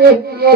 Masih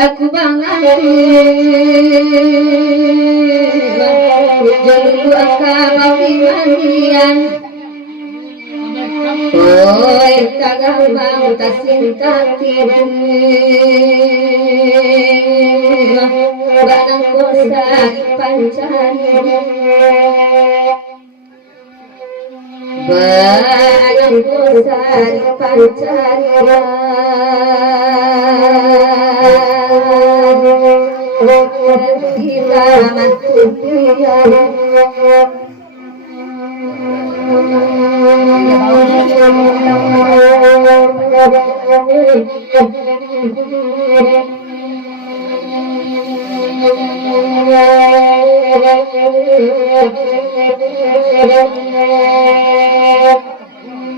aku bangat jalur akabau imanian oi tagambang tasinta tidur barang kosa pancari barang kosa pancari kita mati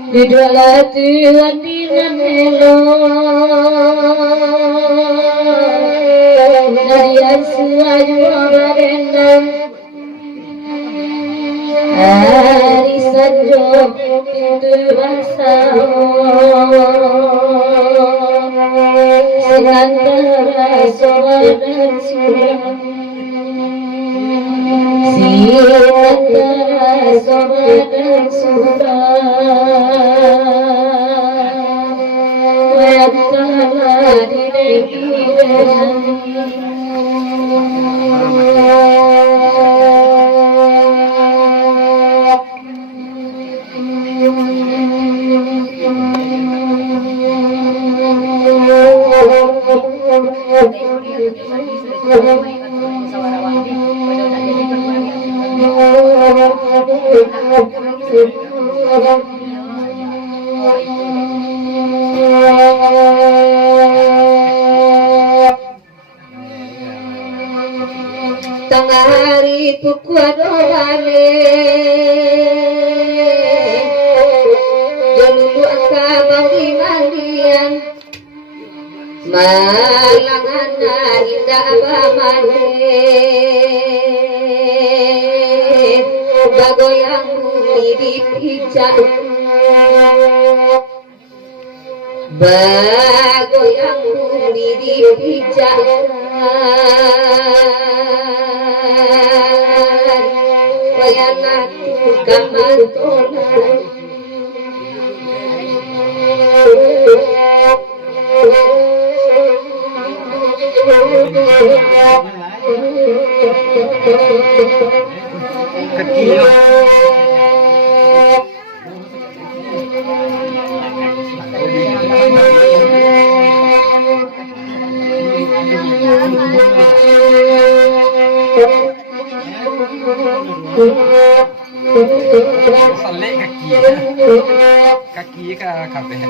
di dalam Tuhan dinamelo dari asuaju abarendam hari saja pintu basa Singantara sobat dan suram Singantara sobat dan suram Wayakala di negeri tengah hari pukul dorale jalulu angka bagi mandian malangana indah abamane bagoyang di pijak bagoyang di pijak bayanat kamantolan kaki ka kabeh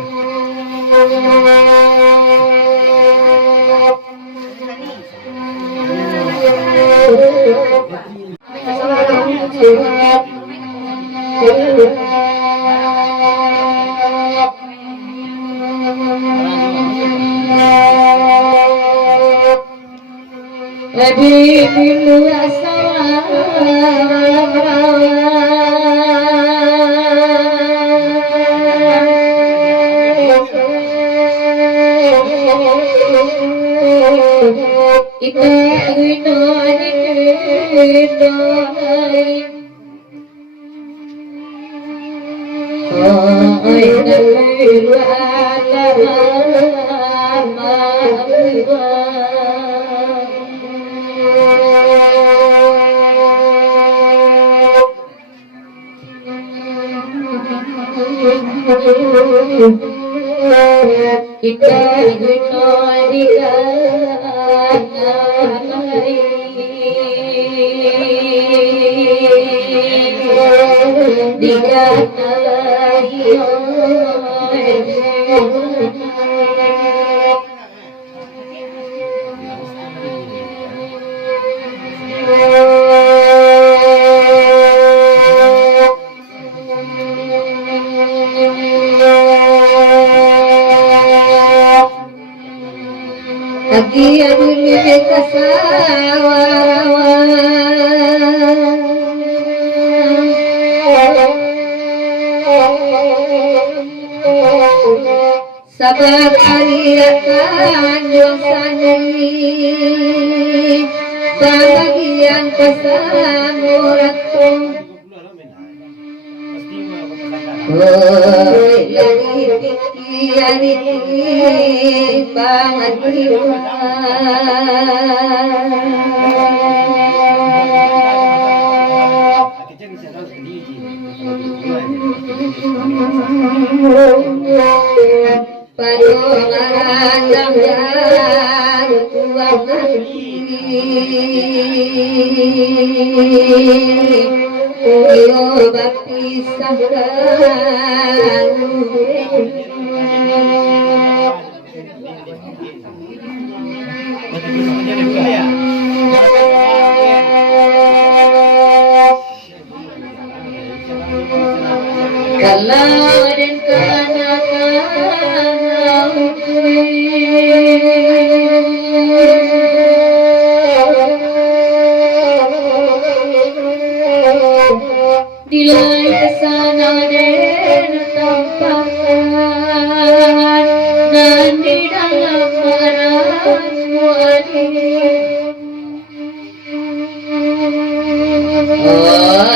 kita Lagi aku lihat kesawaran sabar hari akan jongsani bagian kesamuratku lagi pikiran ini banget panongaran dan tuang yo bakti sangkan kalau dan kenakan dilai kesana dan tampakan dan di dalam marahmu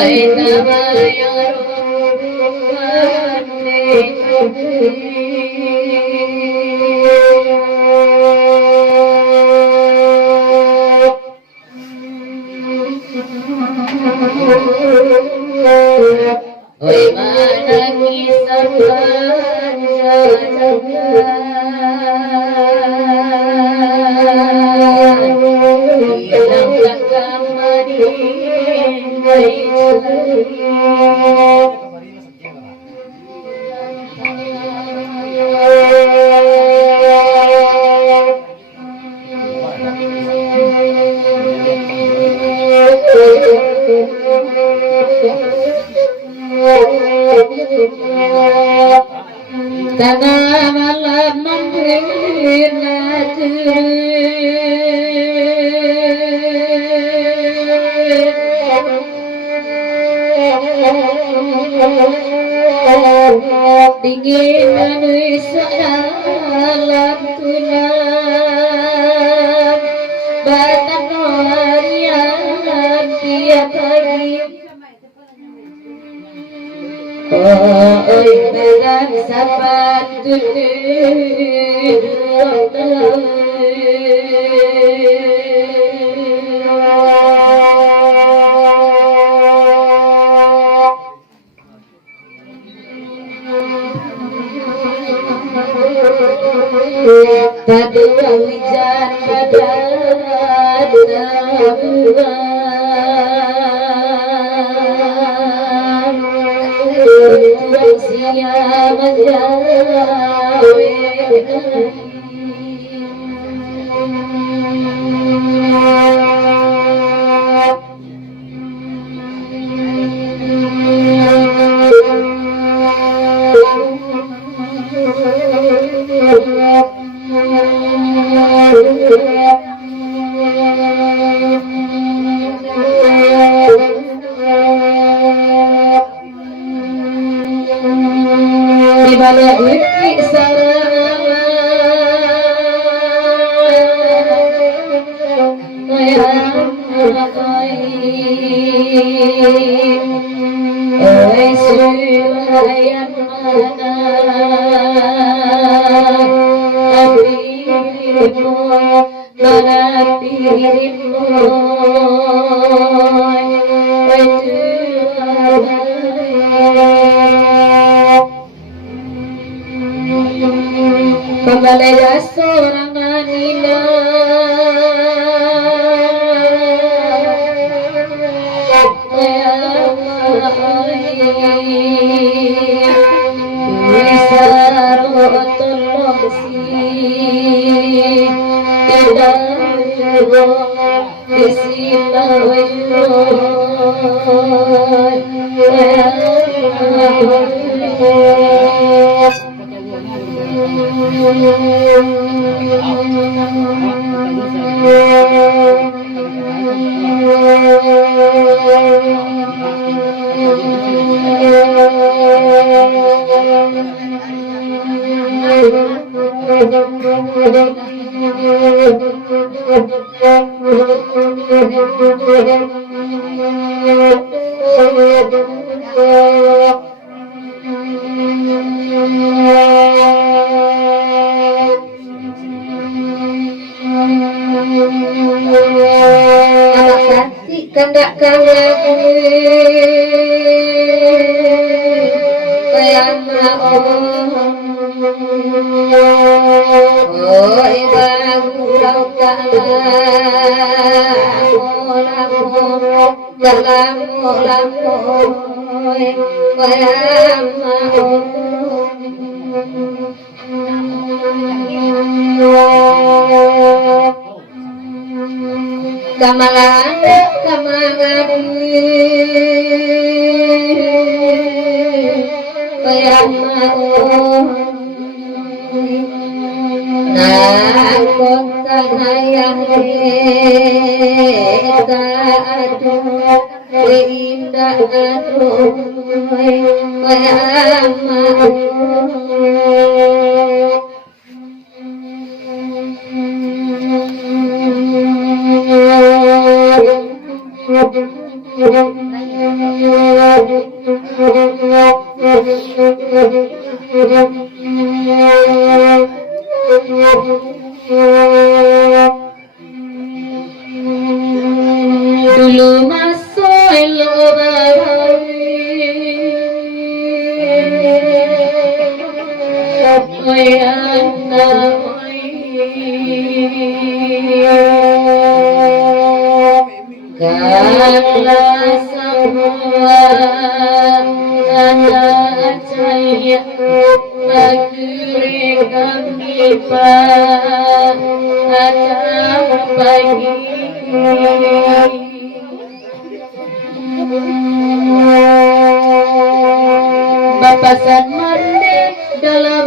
oi namanya oi mana kisah panjang hilang takkan tengah malam menghina dingin manusia dalam tulang batang harian tiap pagi oi dalam sepatu tadi hujan pada tuan siang menjauh di balik wiki Pembalaya seorang anina kandak kalaku kayana oh ibagu laukala lamu kayama kamalana kamangani kayama nakot kanayang adu indah adu kayama dulu masuk karena semua ada cahaya negeri kami ada pagi Bapasan mandi dalam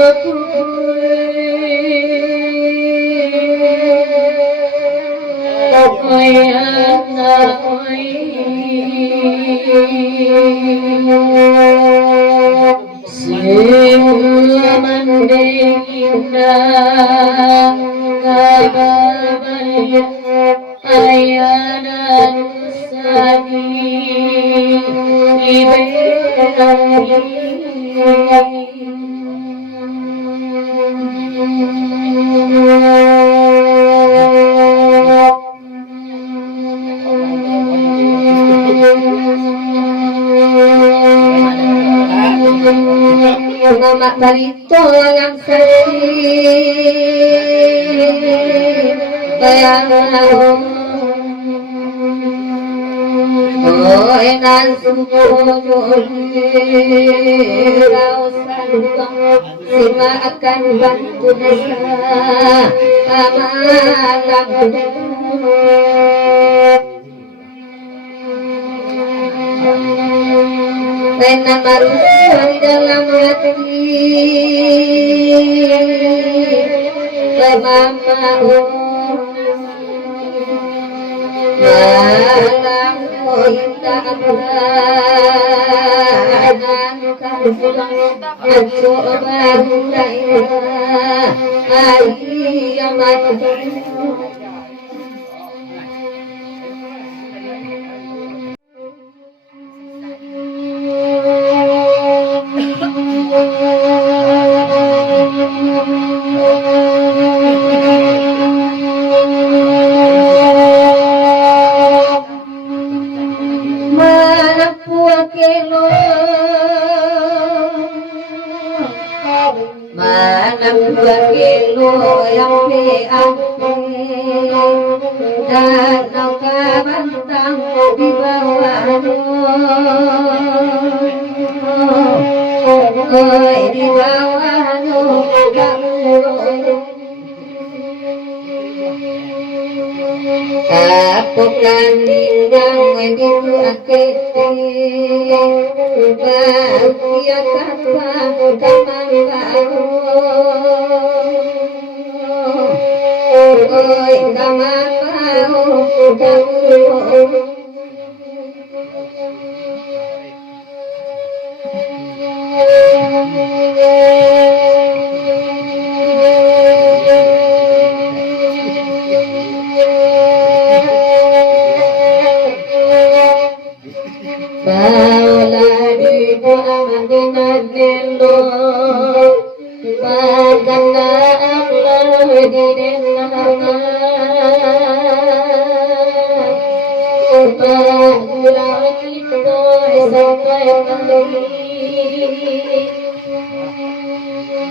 Mama balito yang sedih bayang oh enan sukujul lausan sima akan bantu desa amalam Rena marusia di dalam hati Mama malam indah dan kamu coba ayam mana danau kabantang di bawah oi di bawah Kapukan dindang wenditu akete bahagia kata kamangkau oi kamangkau kamu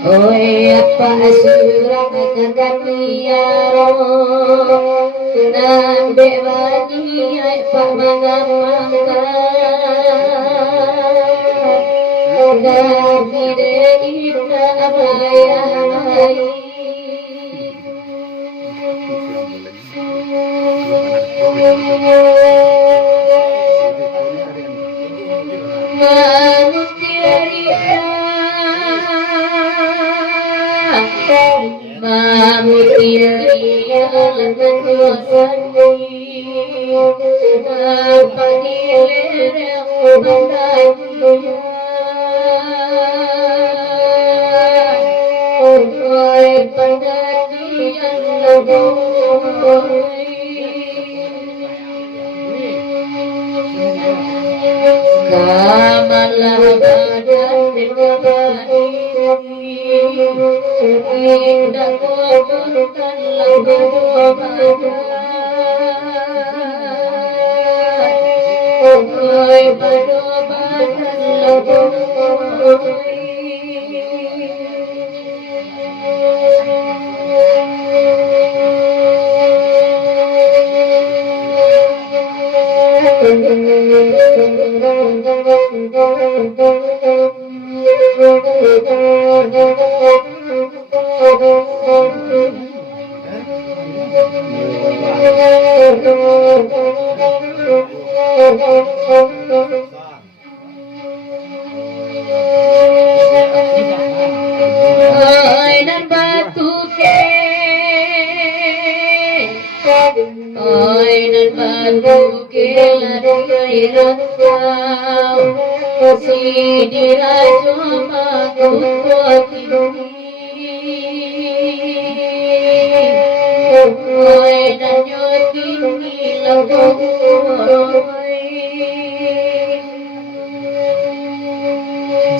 Oi apa surang kagamiaro nambe bani ai pak mangamangka Gavide ina abayai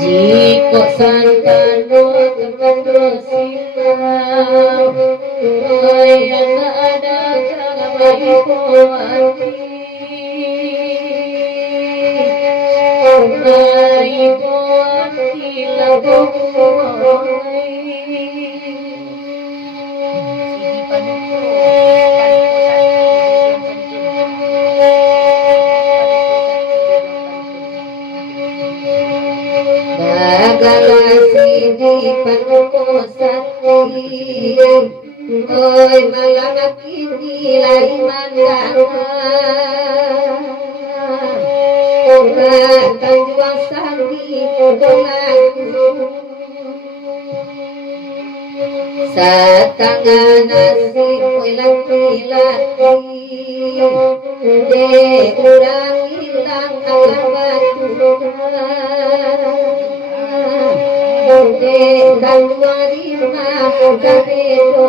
Jika santano tersilau, yang ada kami kuati, kami kuati lagu Galasi di pangkosati, oi malam kini lari mandana, orang jual sandi dolangu, setengah nasi laki-laki, de orang hilang alabatu. Kalwari ma kareto